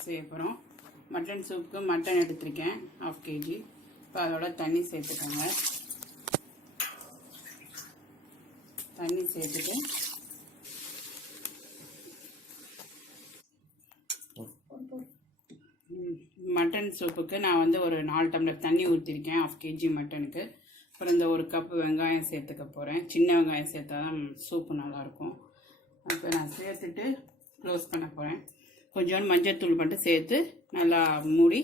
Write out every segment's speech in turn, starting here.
Soup செய்ய போகிறோம். Mutton சூப்புக்கு mutton எடுத்திருக்கேன் 1/2 kg. இப்போ அதோட தண்ணி சேர்த்துக்கோங்க. தண்ணி சேர்த்துட்டு மட்டன் சூப்புக்கு நான் வந்து ஒரு 4 டம்ளர் தண்ணி ஊற்றிருக்கேன் 1/2 kg மட்டனுக்கு. அப்புறம் இந்த 1 கப்பு வெங்காயம் சேர்த்துக்க போகிறேன். சின்ன வெங்காயம் சேர்த்தா தான் சூப்பு நல்லாயிருக்கும். அப்போ நான் சேர்த்துட்டு க்ளோஸ் பண்ண போகிறேன். கொஞ்சோண்டு மஞ்சள் தூள் மட்டும் சேர்த்து நல்லா மூடி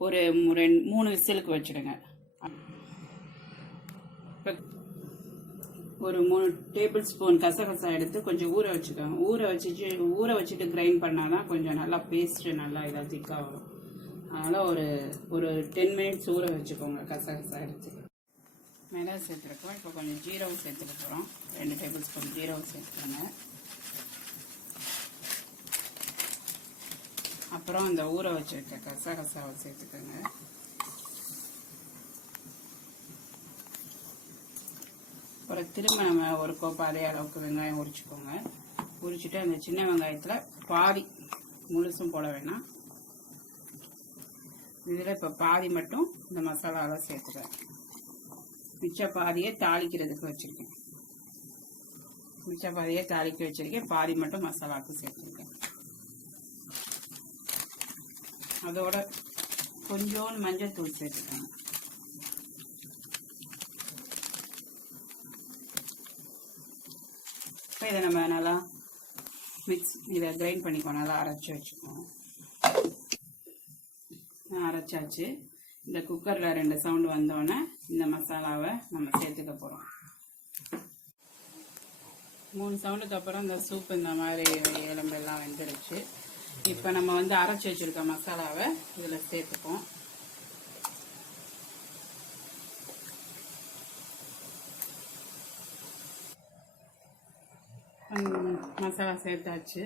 ஒரு 3 விசிலுக்கு வச்சுடுங்க. ஒரு 3 டேபிள் ஸ்பூன் கசகசா எடுத்து கொஞ்சம் ஊற வச்சுக்கோங்க. ஊற வச்சுட்டு கிரைண்ட் பண்ணால் தான் கொஞ்சம் நல்லா பேஸ்ட்டு நல்லா இதாக திக்காக வரும். அதனால் ஒரு 10 மினிட்ஸ் ஊற வச்சுக்கோங்க. கசகசா எடுத்து மிளகு சேர்த்துருக்கோம். இப்போ கொஞ்சம் ஜீரகம் சேர்த்துக்க போகிறோம். 2 டேபிள் ஸ்பூன் ஜீரகம் சேர்த்துக்கோங்க. அப்புறம் அந்த ஊற வச்சுருக்க கசகசாவை சேர்த்துக்கோங்க. அப்புறம் திரும்ப நம்ம ஒரு கோப்பை அதே அளவுக்கு வெங்காயம் உரிச்சுக்கோங்க. உரிச்சுட்டு அந்த சின்ன வெங்காயத்தில் பாதி, முழுசும் போட வேணாம், இதில் இப்போ பாதி மட்டும் இந்த மசாலாவை சேர்த்துக்கிறேன். மிச்ச பாதியை தாளிக்கிறதுக்கு வச்சுருக்கேன். பாதி மட்டும் மசாலாவுக்கு சேர்த்துருக்கேன். அதோட கொஞ்சோண்டு மஞ்சள் தூள் சேர்த்துக்கோங்க. இப்போ இதை நம்ம நல்லா இதை கிரைண்ட் பண்ணிக்கோ, நல்லா அரைச்சி வச்சுக்கோங்க. அரைச்சாச்சு. இந்த குக்கரில் 2 சவுண்டு வந்தோடனே இந்த மசாலாவை நம்ம சேர்த்துக்க போகிறோம். 3 சவுண்டுக்கு அப்புறம் இந்த சூப் இந்த மாதிரி எலும்பெல்லாம் வெந்துருச்சு. இப்போ நம்ம வந்து அரைச்சி வச்சுருக்க மசாலாவை இதில் சேர்த்துப்போம். மசாலா சேர்த்தாச்சு.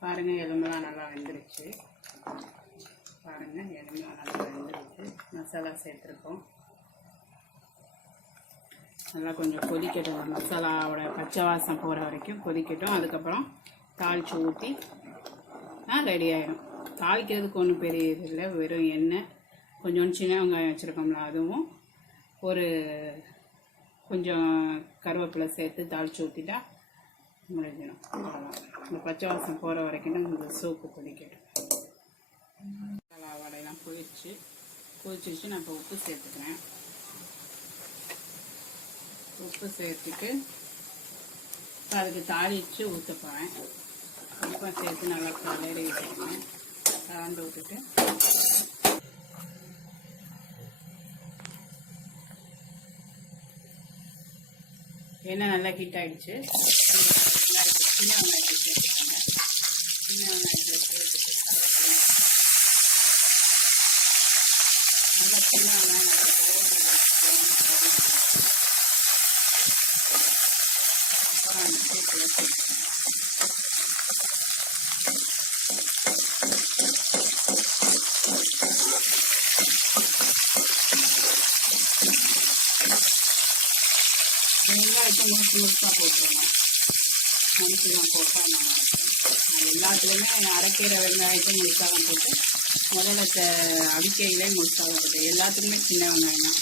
பாருங்கள், எலும்பெல்லாம் நல்லா வெந்துருச்சு. பாருங்கள், எலும்பெல்லாம் நல்லா வெந்துருச்சு. மசாலா சேர்த்துருக்கோம். நல்லா கொஞ்சம் கொதிக்கட்டும். மசாலாவோட பச்சை வாசம் போகிற வரைக்கும் கொதிக்கட்டும். அதுக்கப்புறம் தாளித்து ஊற்றி ரெடி ஆகிடும். தாளிக்கிறதுக்கு ஒன்றும் பெரிய இது இல்லை, வெறும் எண்ணெய், கொஞ்சோண்டு சின்ன வெங்காயம் வச்சுருக்கோம்ல அதுவும், கொஞ்சம் கருவேப்பிலை சேர்த்து தாளித்து ஊற்றிட்டா முடிஞ்சிடும். இந்த பச்சை வாசம் போகிற வரைக்கும் இந்த சூப்பு கொதிக்கட்டும். மசாலா வடையெல்லாம் கொதிச்சிருச்சு. நான் இப்போ உப்பு சேர்த்துக்கிறேன். உப்பு சேர்த்துட்டு அதுக்கு தாளித்து ஊற்ற போகிறேன். உப்பை சேர்த்து நல்லா கலரி விட்டுருக்கேன். கலந்து விட்டுட்டு எண்ணெய் நல்லா ஹீட் ஆகிடுச்சு. சின்ன வெங்காயத்தில் சேர்த்துக்கோங்க. சின்ன வெங்காயத்தில் சேர்த்துட்டு நல்லா சின்ன வெங்காயம் நல்லா அப்புறம் வெங்காயத்தை முழுசாக போட்டுடலாம். முழுசுலாம் போட்டால் நல்லாயிருக்கும். எல்லாத்துலேயுமே அரைக்கிற வெங்காயத்தை முழுசாக தான் போட்டு முதல்ல அவிக்கையிலே முழுசாக தான் போட்டு எல்லாத்துக்குமே சின்ன வெங்காயம் தான்.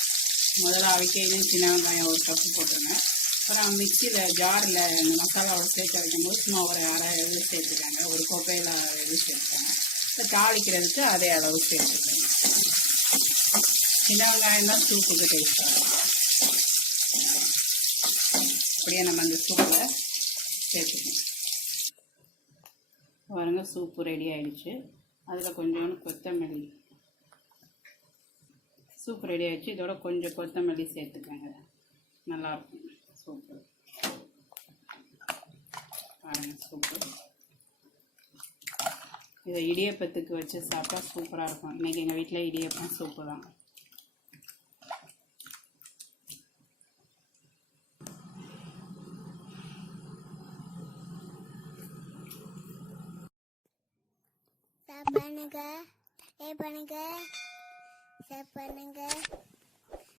முதல்ல அவிக்கையிலையும் சின்ன வெங்காயம் 1 கப்பு போட்டுருங்க. அப்புறம் மிக்சியில் ஜாரில் இந்த மசாலாவோட சேர்த்து வைக்கும் போது சும்மா ஒரு அரை இது சேர்த்துக்காங்க. ஒரு கோப்பையில் இது சேர்த்துக்காங்க. இப்போ தாளிக்கிறதுக்கு அதே அளவு சேர்த்துக்காங்க. சின்ன வெங்காயம் தான் சூப்புக்கு டேஸ்ட்டாக இருக்கும். அப்படியே நம்ம அந்த சூப்பில் சேர்த்துக்கணும். பாருங்க, சூப்பு ரெடி ஆகிடுச்சு. அதில் கொஞ்சோண்டு கொத்தமல்லி, சூப்பு ரெடி ஆகிடுச்சு. இதோட கொஞ்சம் கொத்தமல்லி சேர்த்துக்கோங்க, நல்லாயிருக்கும் சூப்பு. பாருங்கள் சூப்பு. இதை இடியப்பத்துக்கு வச்சு சாப்பிட்டா சூப்பராக இருக்கும். இன்றைக்கி எங்கள் வீட்டில் இடியப்பம் சூப்பு தான். பண்ணுங்க, பண்ணுங்க.